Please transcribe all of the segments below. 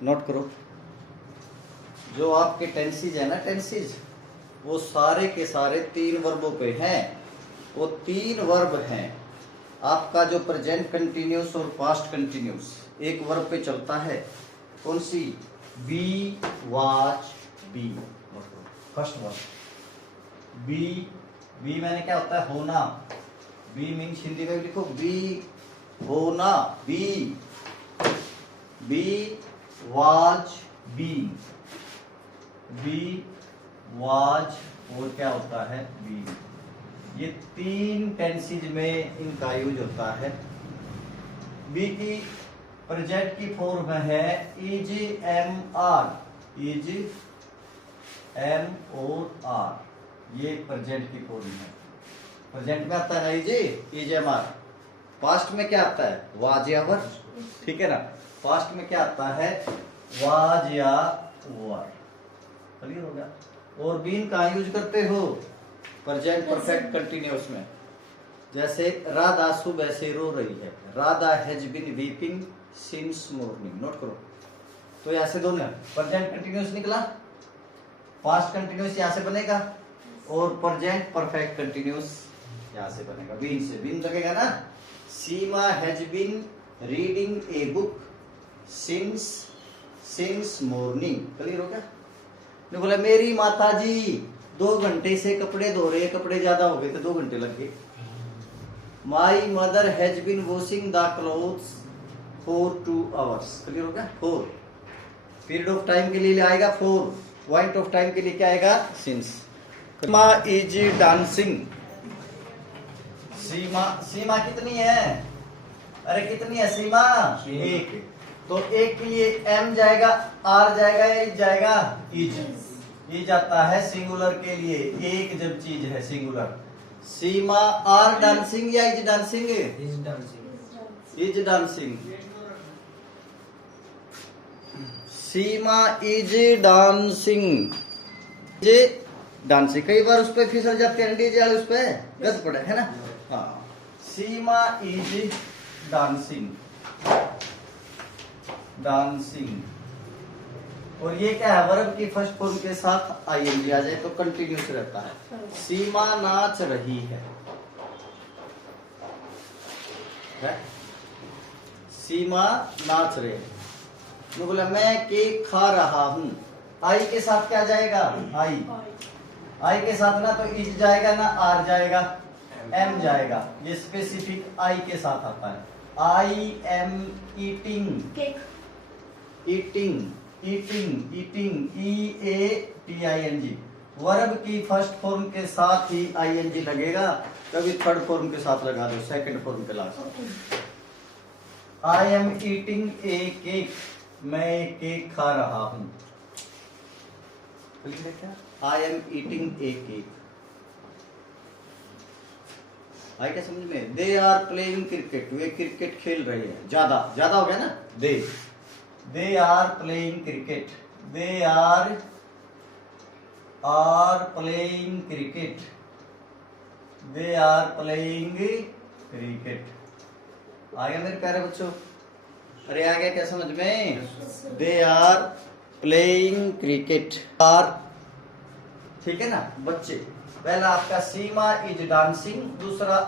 Note करो, जो आपके टेंसेज है ना, टेंसेज वो सारे के सारे 3 वर्बों पे हैं। वो 3 वर्ब हैं। आपका जो प्रेजेंट कंटिन्यूस और पास्ट कंटिन्यूस एक वर्ब पे चलता है। कौन सी? Be, watch, be. First verb be. Be मैंने क्या होता है? होना। बी मीन्स हिंदी में लिखो बी, होना। Be, be was be, be was और क्या होता है? बी। ये 3 टेंसेज में इनका यूज होता है। बी की प्रेजेंट की फॉर्म है is, am, are. Is, am और आर, ये प्रेजेंट की फॉर्म है। प्रेजेंट में आता है ना इज, एम, आर। पास्ट में क्या आता है? वाज या वर। ठीक है ना? पास्ट में क्या आता है? वाज या वर। क्लियर हो गया? और बीन कहाँ यूज करते हो? प्रेजेंट परफेक्ट कंटिन्यूअस में। जैसे राधा सुबह से रो रही है। Radha has been weeping since morning. Note करो। तो यहां से दोनों प्रेजेंट कंटिन्यूअस निकला, पास्ट कंटिन्यूअस यहां से बनेगा और प्रेजेंट परफेक्ट कंटिन्यूअस यहां से बनेगा। बीन से बीन लगेगा ना। Seema has been reading a book since morning. Clear हो गया? ने बोला मेरी माता जी 2 घंटे से कपड़े धो रहे, कपड़े ज्यादा हो गए तो 2 घंटे लग गए। My mother has been washing the clothes for 2 hours। Clear हो गया? 4 पीरियड ऑफ टाइम के लिए आएगा 4, पॉइंट ऑफ टाइम के लिए क्या आएगा? Since. Seema is dancing. Seema कितनी है? अरे कितनी है सीमा? 1। तो 1 के लिए एम जाएगा, आर जाएगा या इज जाएगा? इज आता है सिंगुलर के लिए। एक जब चीज है सिंगुलर। सीमा आर डांसिंग या is dancing? Is dancing. Seema is dancing. Dancing कई बार उस पर फिसल जाते हैं, डीजे वाले उस पे गद पड़े है ना। हाँ, सीमा इज डांसिंग। डांसिंग। और ये क्या है? वर्ब की फर्स्ट फॉर्म के साथ आईएनजी आ जाए तो कंटिन्यूस रहता है। सीमा नाच रही है। सीमा नाच रही है। मैं बोला मैं केक खा रहा हूं। आई के साथ क्या जाएगा? आई के साथ ना तो इज जाएगा ना आर जाएगा, एम जाएगा। ये स्पेसिफिक आई के साथ आता है। आई am eating. Eating, EATING। Verb की फर्स्ट फॉर्म के साथ ही आईएनजी लगेगा। कभी थर्ड फॉर्म के साथ लगा दो, सेकंड फॉर्म के last. I am eating a cake. मैं एक केक खा रहा हूं। I am eating a cake. I क्या समझ में? They are playing cricket. वे क्रिकेट खेल रहे हैं। ज्यादा हो गया ना। They are playing cricket. They are playing cricket. They are playing cricket. आ गया मेरे प्यारे बच्चों? अरे आ गया क्या समझ में? They are playing cricket. Are, ठीक है ना बच्चे? पहला आपका सीमा इज डांसिंग, दूसरा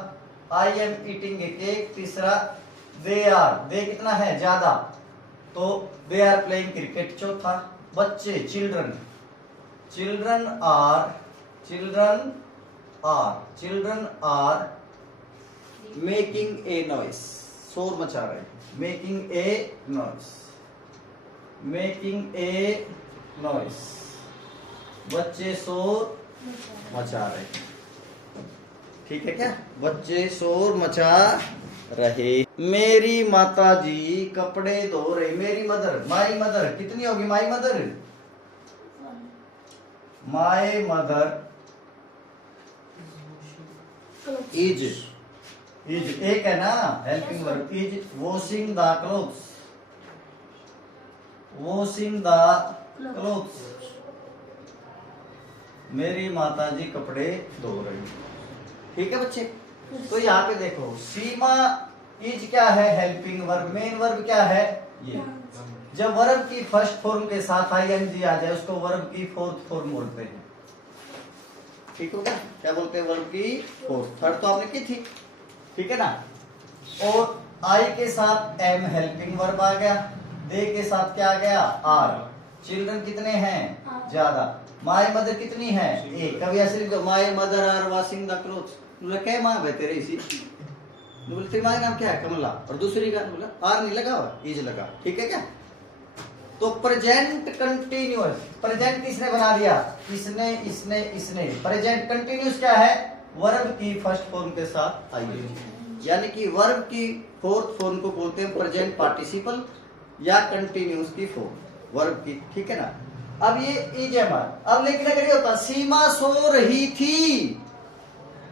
आई एम ईटिंग ए केक, तीसरा दे आर, दे कितना है? ज्यादा, तो दे आर प्लेइंग क्रिकेट। चौथा बच्चे children are making a noise. शोर मचा रहे हैं। Making a noise. बच्चे शोर मचा रहे। ठीक है क्या? बच्चे शोर मचा रहे। मेरी माता जी कपड़े धो रहे। मेरी मदर, माई मदर कितनी होगी? माई मदर इज एक है ना helping verb. Is washing the clothes. मेरी माता जी कपड़े धो रही। ठीक है बच्चे? तो यहाँ पे देखो सीमा इज क्या है? Helping verb. मेन वर्ब क्या है? ये जब वर्ब की फर्स्ट फॉर्म के साथ आईएनजी आ जाए उसको वर्ब की फोर्थ फॉर्म बोलते हैं। ठीक होगा, क्या बोलते हैं? वर्ब की फोर्थ। थर्ड तो आपने की थी, ठीक है ना। और आई के साथ एम हेल्पिंग वर्ब आ गया, दे के साथ क्या आ गया? आर। चिल्ड्रन कितने हैं? ज्यादा। माय मदर कितनी है? एक। कभी ऐसे लिख दो, my mother are washing the clothes. बोला क्या माँ है तेरे इसी? बोले तेरी माँ का नाम क्या है? कमला। और दूसरी का? बोला आर नहीं लगा हुआ, इज लगा। ठीक है क्या? तो प्रेजेंट कंटिन्यूअस, प्रेजेंट किसने बना दिया? इसने, इसने, इसने। प्रेजेंट कंटिन्यूअस क्या है? वर्ब की फर्स्ट फॉर्म के साथ आई, यानी कि वर्ब की फोर्थ फॉर्म को बोलते हैं प्रेजेंट पार्टिसिपल या कंटिन्यूअस की फॉर्म वर्ब की। ठीक है ना। अब ये इज एमआर। अब लेकिन अगर ये होता सीमा सो रही थी,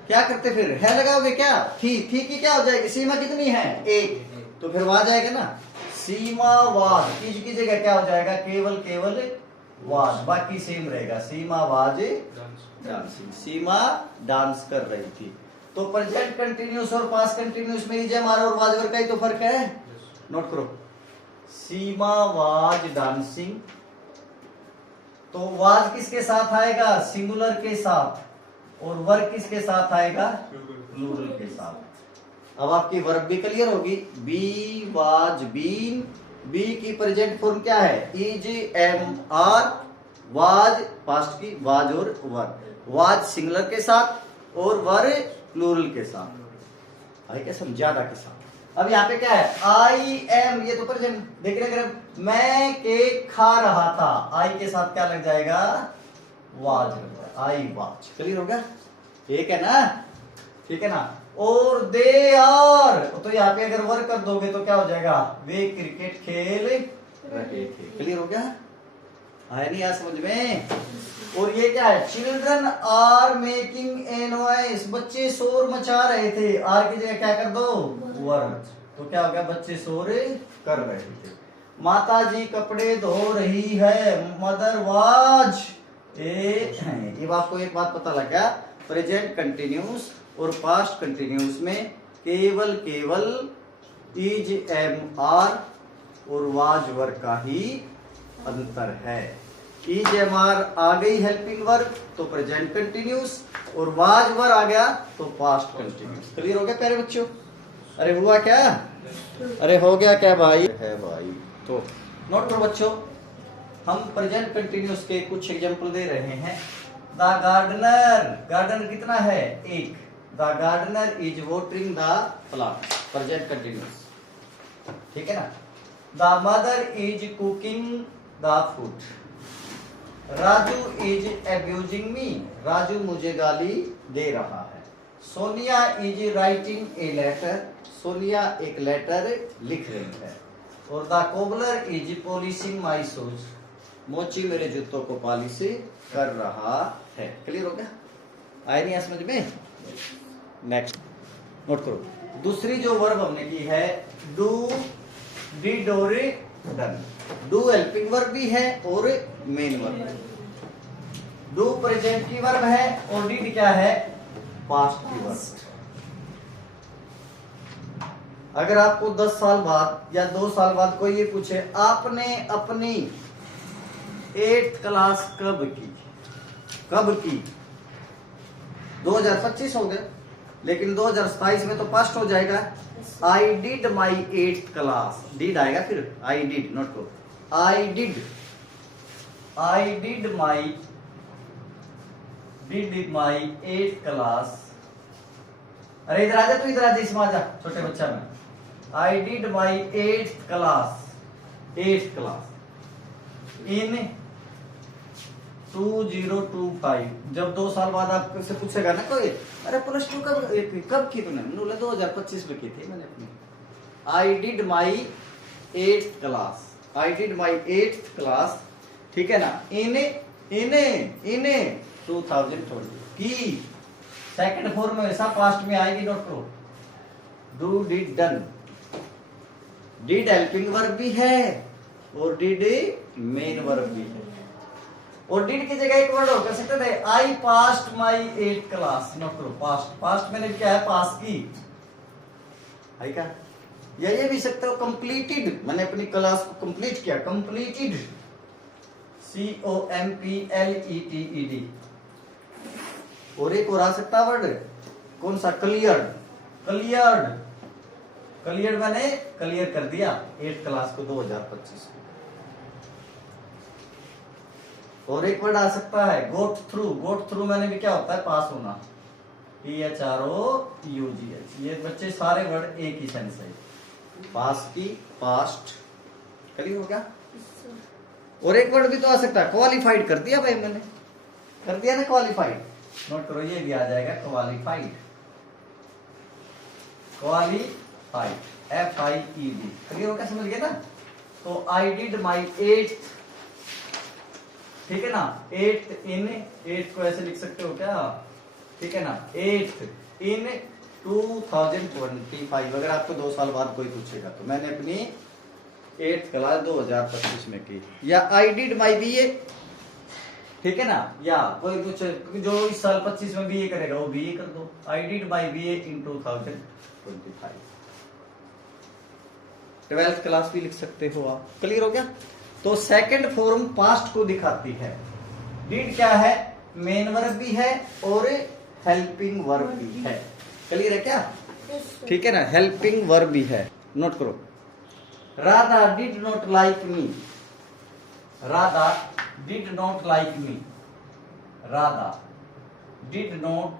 क्या करते फिर? है लगाओगे क्या? थी की क्या हो जाएगी? सीमा कितनी है? एक। तो फिर वहां जाएगा ना सीमा वाज। इज की जगह क्या हो जाएगा? केवल वाज, बाकी सेम रहेगा। सीमा वाज डांसिंग, सीमा डांस कर रही थी। तो प्रेजेंट कंटिन्यूअस और पास्ट कंटिन्यूअस में इज एमआर और वाज वर्ब का ही तो फर्क है। नोट करो, सीमा वाज डांसिंग, तो वाज किसके साथ आएगा? सिंगुलर के साथ। और वर्ब किसके साथ आएगा? प्लूरल के साथ। अब आपकी वर्ब भी क्लियर होगी। बी वाज बीन, बी की प्रेजेंट फॉर्म क्या है? Is am are. Was past की वाज और वर। वाज सिंगुलर के साथ और वर प्लूरल के साथ। आई क्या समझ? ज्यादा के साथ। अब यहाँ पे क्या है? आई एम, ये तो प्रेजेंट। देख रहे अगर मैं केक खा रहा था, आई के साथ क्या लग जाएगा? वाज। I was. क्लियर हो गया? ठीक है ना? ठीक है ना। और दे आर, तो यहाँ पे अगर वर्क कर दोगे तो क्या हो जाएगा? वे क्रिकेट खेल रहे थे। क्लियर हो गया? आया नहीं? आ समझ में? और ये क्या है? Children are making a noise, बच्चे शोर मचा रहे थे। आर की जगह क्या कर दो? वर्क। तो क्या हो गया? बच्चे शोर कर रहे थे। माता जी कपड़े धो रही है, मदर वाज ए। अब आपको एक बात पता लग गया, प्रेजेंट कंटिन्यूस और पास्ट कंटिन्यूस में केवल इज एम आर और वाज वर्ब का ही अंतर है। इज एम आर आ गई हेल्पिंग वर्ब तो प्रेजेंट कंटिन्यूस, और वाज वर्ब आ गया तो पास्ट कंटिन्यूस। क्लियर हो गया प्यारे बच्चों? अरे हुआ क्या? अरे हो गया क्या भाई? है भाई। तो नोट करो बच्चों, हम प्रेजेंट कंटिन्यूस के कुछ एग्जांपल दे रहे हैं। द गार्डनर, गार्डनर कितना है? एक। The gardener is watering the plant, present continuous. ठीक है ना। The mother is cooking the food. Raju is abusing me, Raju मुझे गाली दे रहा है। Sonia is writing a letter, Sonia एक लेटर लिख रही है। और the cobbler is polishing my shoes, मोची मेरे जूतों को पॉलिश कर रहा है। क्लियर हो गया? आया नहीं समझ में? नेक्स्ट नोट करो, दूसरी जो वर्ब हमने की है डू, डिड और डन। डू हेल्पिंग वर्ब भी है और मेन वर्ब। डू प्रेजेंट की वर्ब है और डिड क्या है? पास्ट की वर्ब। अगर आपको 10 साल बाद या 2 साल बाद कोई ये पूछे आपने अपनी 8th क्लास कब की? कब की? 2025 हो गया, लेकिन 2027 में तो पास्ट हो जाएगा। I did my 8th class, did आएगा फिर आई डिड, नोट को I did my 8th class. अरे इधर आजा, तू इधर आजा, इसमें आजा, छोटे बच्चा में। I did my 8th class, 8th class in 2025। जब 2 साल बाद आपसे पूछेगा ना कोई, अरे +2 कब की तूने? 2025 में की थी मैंने अपनी। I did my 8th class, I did my 8th class, ठीक है ना, इन 2020 की। सेकंड फॉर्म में ऐसा पास्ट में आएगी, नोट करो। Do did done, did helping verb भी है और डिड मेन वर्ब भी है। और डिड की जगह एक वर्ड होकर सकते थे, आई पास्ट माई 8th क्लास, नोट करो। पास्ट, पास्ट मैंने क्या है? पास की। आई का या ये भी सकते हो कंप्लीटेड, मैंने अपनी क्लास को कंप्लीट किया, कंप्लीटेड, COMPLETED। और एक और आ सकता वर्ड, कौन सा? क्लियर्ड, क्लियर्ड, क्लियर्ड मैंने क्लियर कर दिया 8th क्लास को 2025 में। और एक वर्ड आ सकता है गोट थ्रू, गोट थ्रू मैंने भी क्या होता है? पास होना, PHROUGH। ये बच्चे सारे वर्ड एक ही सेंस है, पास की, पास्ट, क्लियर हो गया? और एक वर्ड भी तो आ सकता है क्वालिफाइड, कर दिया भाई मैंने, कर दिया ना क्वालिफाइड, नोट करो ये भी आ जाएगा क्वालिफाइड, क्वालिफाइड, FIED, क्लियर हो गया? समझ गए ना? तो आई डिड माई 8th, ठीक है ना, 8th इन, 8 को ऐसे लिख सकते हो क्या? ठीक है ना, 8th इन 2025। अगर आपको 2 साल बाद कोई पूछेगा तो मैंने अपनी 8th क्लास 2025 में की। या आई डिड माई BA, ठीक है ना, या कोई कुछ जो इस साल 25 में BA करेगा वो BA कर दो, I did my BA in 2025। 12th class भी लिख सकते हो आप, क्लियर हो गया? तो सेकंड फॉर्म पास्ट को दिखाती है। डिड क्या है? मेन वर्ब भी है और हेल्पिंग वर्ब भी है, क्लियर है क्या? ठीक है ना, हेल्पिंग वर्ब भी है, नोट करो। Radha did not like me, Radha did not like me, Radha did not,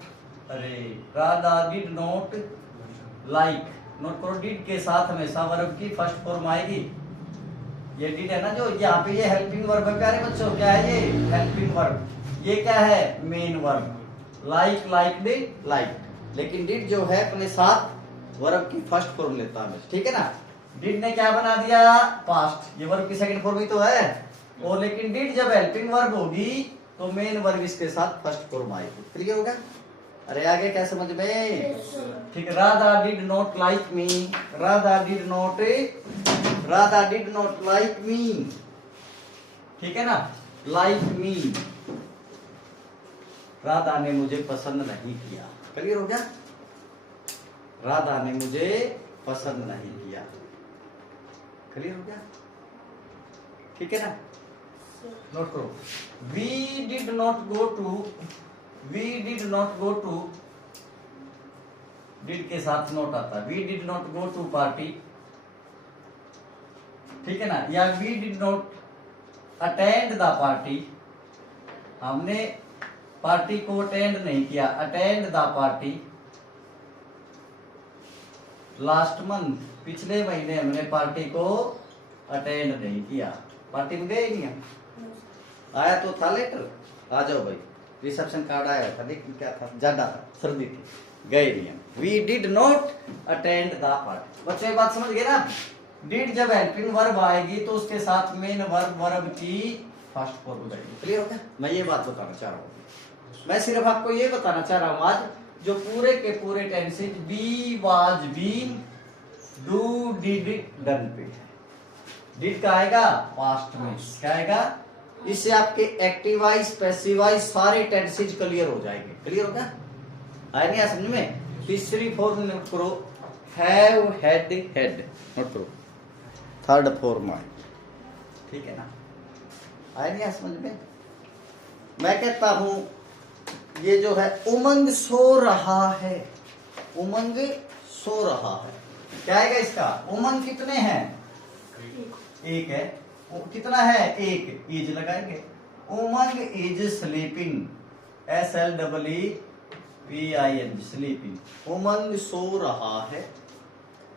अरे Radha did not like, note करो डिड के साथ हमेशा वर्ब की फर्स्ट फॉर्म आएगी। ये डिड है ना जो यहाँ पे, ये हेल्पिंग वर्ब है प्यारे बच्चों, क्या है ये? Helping verb. ये क्या है? Main verb. Like, liked, like, लेकिन डिड जो है अपने साथ वर्ब की फर्स्ट फॉर्म लेता है, ठीक है ना? डिड ने क्या बना दिया? पास्ट, ये वर्ब की सेकंड फॉर्म ही तो है। और लेकिन डिड जब हेल्पिंग वर्ब होगी तो मेन वर्ब इसके साथ फर्स्ट फॉर्म आएगी, क्लियर होगा? अरे आगे क्या समझ में? ठीक है, Radha did not like me, Radha did not, Radha did not like मी, ठीक है ना, लाइक मी, राधा ने मुझे पसंद नहीं किया, क्लियर हो गया? राधा ने मुझे पसंद नहीं किया, क्लियर हो गया? ठीक है ना? नोट करो, we did not go to, we did not go to, did के साथ नोट आता है, we did not go to party, ठीक है ना? या we did not attend the party, हमने पार्टी को अटेंड नहीं किया, attend the party, last month, पिछले महीने हमने पार्टी को अटेंड नहीं किया, पार्टी में गए नहीं हम, आया तो था लेटर, आ जाओ भाई, रिसेप्शन कार्ड आया था, लेकिन क्या था, ज्यादा था, सर्दी थी, गए नहीं हम। We did not attend the party. बच्चे बात समझ गए ना? डिड जब हेल्पिंग वर्ब आएगी तो उसके साथ मेन वर्ब की फर्स्ट फॉर्म जाएगी, क्लियर हो गया? मैं ये बात बताना चाह रहा हूँ, मैं सिर्फ आपको ये बताना चाह रहा हूँ आज, जो पूरे के पूरे tenses be, was, been, do, did, done पे है। डिड का आएगा पास्ट में, क्या आएगा? इससे आपके एक्टिवाइज, पैसिवाइज सारे टेंसेज क्लियर हो जाएंगे, क्लियर हो गया? आया नहीं समझ में? तीसरी फॉर्म नोट करो, हैव, हैड, हैड, नोट करो, थर्ड फॉर्म आए, ठीक है ना? आया नहीं समझ में? मैं कहता हूं ये जो है उमंग सो रहा है, उमंग सो रहा है, क्या आएगा इसका? उमंग कितने हैं? एक है, कितना है? एक, इज लगाएंगे, उमंग इज स्लीपिंग, SLEEPING, स्लीपिंग, उमंग सो रहा है,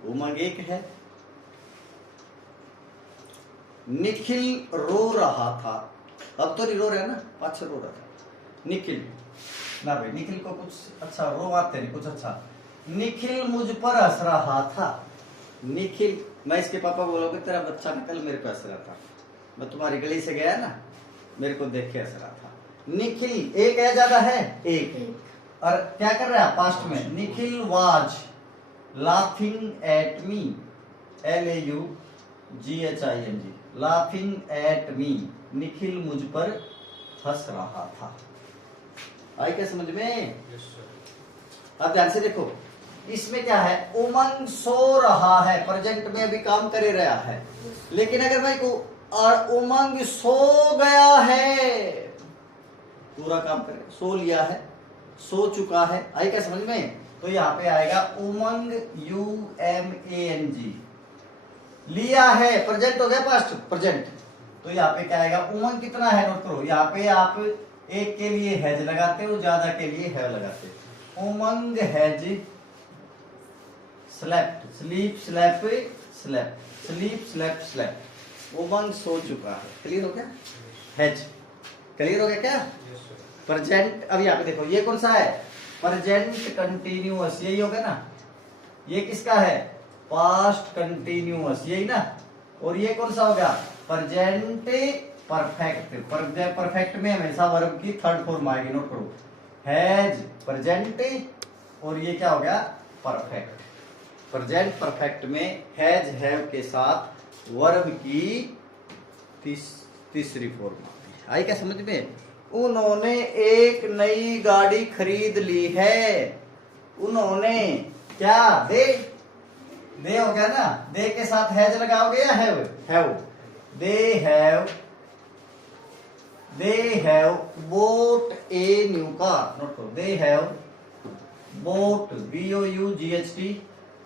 उमंग एक है। निखिल रो रहा था, अब तो नहीं रो रहा ना, पाछे रो रहा था, निखिल ना भाई, निखिल को कुछ अच्छा रो आते नहीं, कुछ अच्छा, निखिल मुझ पर हंस रहा था, निखिल, मैं इसके पापा बोलोगे तेरा बच्चा ना कल मेरे को हंस रहा था, मैं तुम्हारी गली से गया ना, मेरे को देख के हंस रहा था। निखिल एक है, ज्यादा है एक, और क्या कर रहा है? पास्ट में। Nikhil was laughing at me, LAUGHING, laughing at me, Nikhil मुझ पर हंस रहा था। आई क्या समझ में? अब ध्यान से देखो, इसमें क्या है, उमंग सो रहा है, प्रेजेंट में अभी काम करे रहा है। लेकिन अगर मैं को और उमंग सो गया है, पूरा काम करे, सो लिया है, सो चुका है, आई क्या समझ में? तो यहाँ पे आएगा उमंग, UMANG, लिया है, प्रेजेंट हो गया, पास्ट प्रेजेंट। तो यहाँ पे क्या आएगा, उमंग कितना है, नोट करो। यहाँ पे आप एक के लिए हैज लगाते हो, ज्यादा के लिए है लगाते हो। Umang has slept, sleep slept slept, sleep slept slept. Umang सो चुका है। क्लियर हो गया? हैज क्लियर हो गया क्या? प्रेजेंट। अब यहाँ पे देखो, ये कौन सा है, प्रेजेंट कंटिन्यूअस, यही होगा ना। ये किसका है, पास्ट कंटिन्यूअस, यही ना। और ये कौन सा होगा, प्रेजेंट परफेक्ट। परफेक्ट में हमेशा वर्ब की थर्ड फॉर्म आएगी, नोट करो। हैज प्रेजेंट, और ये क्या हो गया, परफेक्ट। प्रेजेंट परफेक्ट में हैज हैव के साथ वर्ब की तीसरी फॉर्म आती है। आई क्या समझ में? उन्होंने एक नई गाड़ी खरीद ली है। उन्होंने क्या, दे हो गया ना, दे के साथ हैज लगाओगे या have? They have bought a new car. Note करो, they have bought, BOUGHT,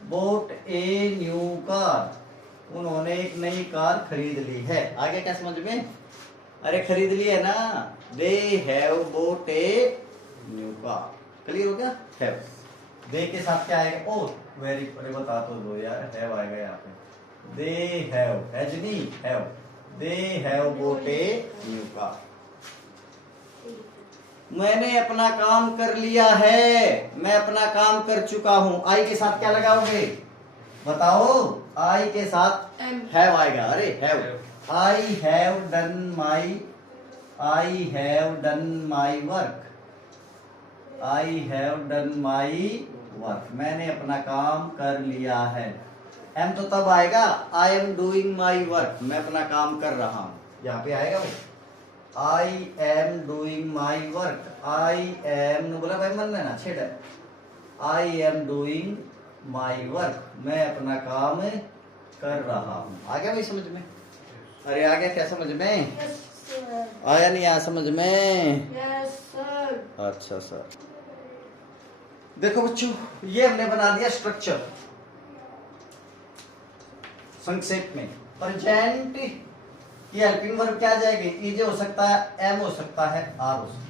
bought a new car. उन्होंने एक नई कार खरीद ली है। आगे क्या समझ में? अरे खरीद ली है ना, दे have bought a new car. Clear हो गया? हैव, दे के साथ क्या आएगा, ओ वेरी, अरे बता तो दो यार, हैव आएगा यहाँ पे। दे हैव, हैज नहीं, have, they have bought a new car. मैंने अपना काम कर लिया है, मैं अपना काम कर चुका हूं। आई के साथ क्या लगाओगे, बताओ? आई के साथ हैव आएगा। अरे have, I have done my, I have done my work, I have done my work, मैंने अपना काम कर लिया है। एम तो तब आएगा, I am doing my work, मैं अपना काम कर रहा हूं। यहाँ पे आएगा वो, I am doing my work, I am बोला भाई मन लेना छेड़, I am doing my work, मैं अपना काम कर रहा हूं। आ गया भाई समझ में? अरे आ गया क्या समझ में? आया नहीं आया समझ में? Yes sir. अच्छा सर। देखो बच्चों, ये हमने बना दिया स्ट्रक्चर संक्षेप में। प्रेजेंट की हेल्पिंग वर्ब क्या आ जाएगी, इज हो सकता है, एम हो सकता है, आर हो सकता है।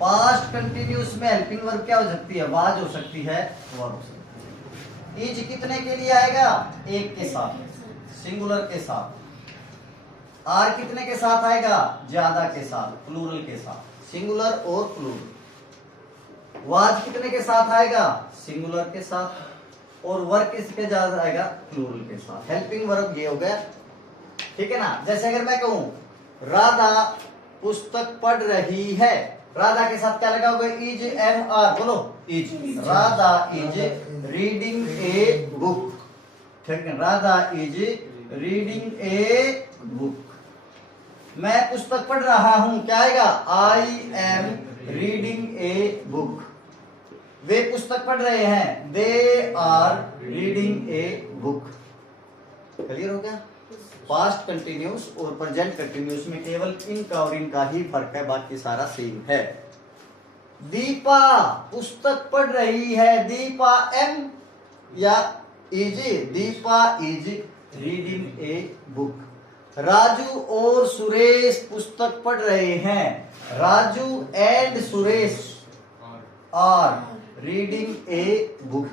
पास्ट कंटिन्यूस में हेल्पिंग वर्ब क्या हो सकती है, वाज हो सकती है, वर हो सकती है। इज कितने के लिए आएगा, एक के साथ, सिंगुलर के साथ। आर कितने के साथ आएगा, ज्यादा के साथ, प्लूरल के साथ, सिंगुलर और प्लूरल। वाज कितने के साथ आएगा, सिंगुलर के साथ, और वर्क किसके ज्यादा आएगा, प्लूरल के साथ। हेल्पिंग वर्ब ये हो गया, ठीक है ना। जैसे अगर मैं कहूं राधा पुस्तक पढ़ रही है, राधा के साथ क्या लगाओगे, इज, एम, आर, बोलो is. Radha is reading a book, ठीक है, Radha is reading a book. मैं पुस्तक पढ़ रहा हूं, क्या आएगा, I am reading a book. वे पुस्तक पढ़ रहे हैं, they are reading a book. Clear हो गया? पास्ट कंटिन्यूस और प्रेजेंट कंटिन्यूस में केवल इनका और इनका ही फर्क है, बाकी सारा सेम है। दीपा पुस्तक पढ़ रही है, दीपा एम या is, Deepa is reading a book. Raju और सुरेश पुस्तक पढ़ रहे हैं, Raju and Suresh are reading a book.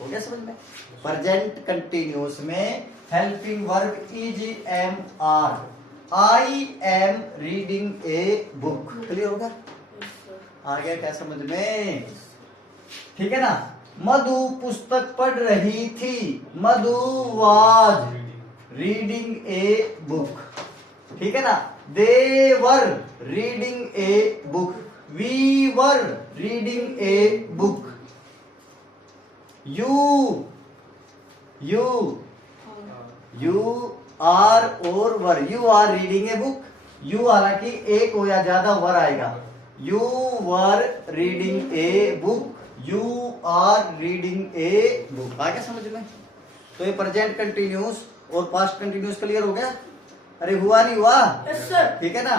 हो गया समझ में? प्रेजेंट कंटिन्यूस में helping verb is, am, are, I am reading a book. Clear होगा? आ गया क्या समझ में? ठीक है ना। मधु पुस्तक पढ़ रही थी, Madhu was reading a book, ठीक है ना। They were reading a book, we were reading a book. You are और were, you are reading a book. You हालांकि एक हो या ज्यादा वर आएगा, you were reading a book, you are reading a book. आ गया समझ में? तो ये प्रेजेंट कंटिन्यूस और पास्ट कंटिन्यूस क्लियर हो गया? अरे हुआ नहीं हुआ? Yes sir. ठीक है ना?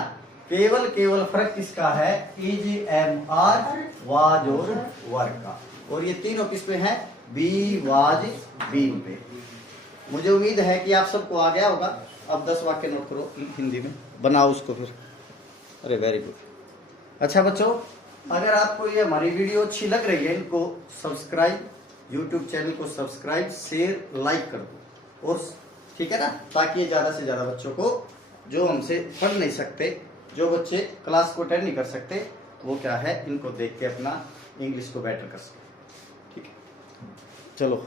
केवल फर्क किसका है? इज, एम, आर, वाज और वर का। और ये तीनों किस पे हैं? बी, वाज, बीन पे। मुझे उम्मीद है कि आप सबको आ गया होगा। अब 10 वाक्य नोट करो हिंदी में, बनाओ उसको फिर। अरे वेरी गुड। अच्छा बच्चों, अगर आपको ये हमारी वीडियो अच्छी लग रही है, इनको सब्सक्राइब, यूट्यूब चैनल को सब्सक्राइब, शेयर, लाइक कर दो। और ठीक है ना, ताकि ये ज्यादा से ज्यादा बच्चों को, जो हमसे पढ़ नहीं सकते, जो बच्चे क्लास को अटेंड नहीं कर सकते, वो क्या है, इनको देख के अपना इंग्लिश को बेटर कर सकते। ठीक है, चलो।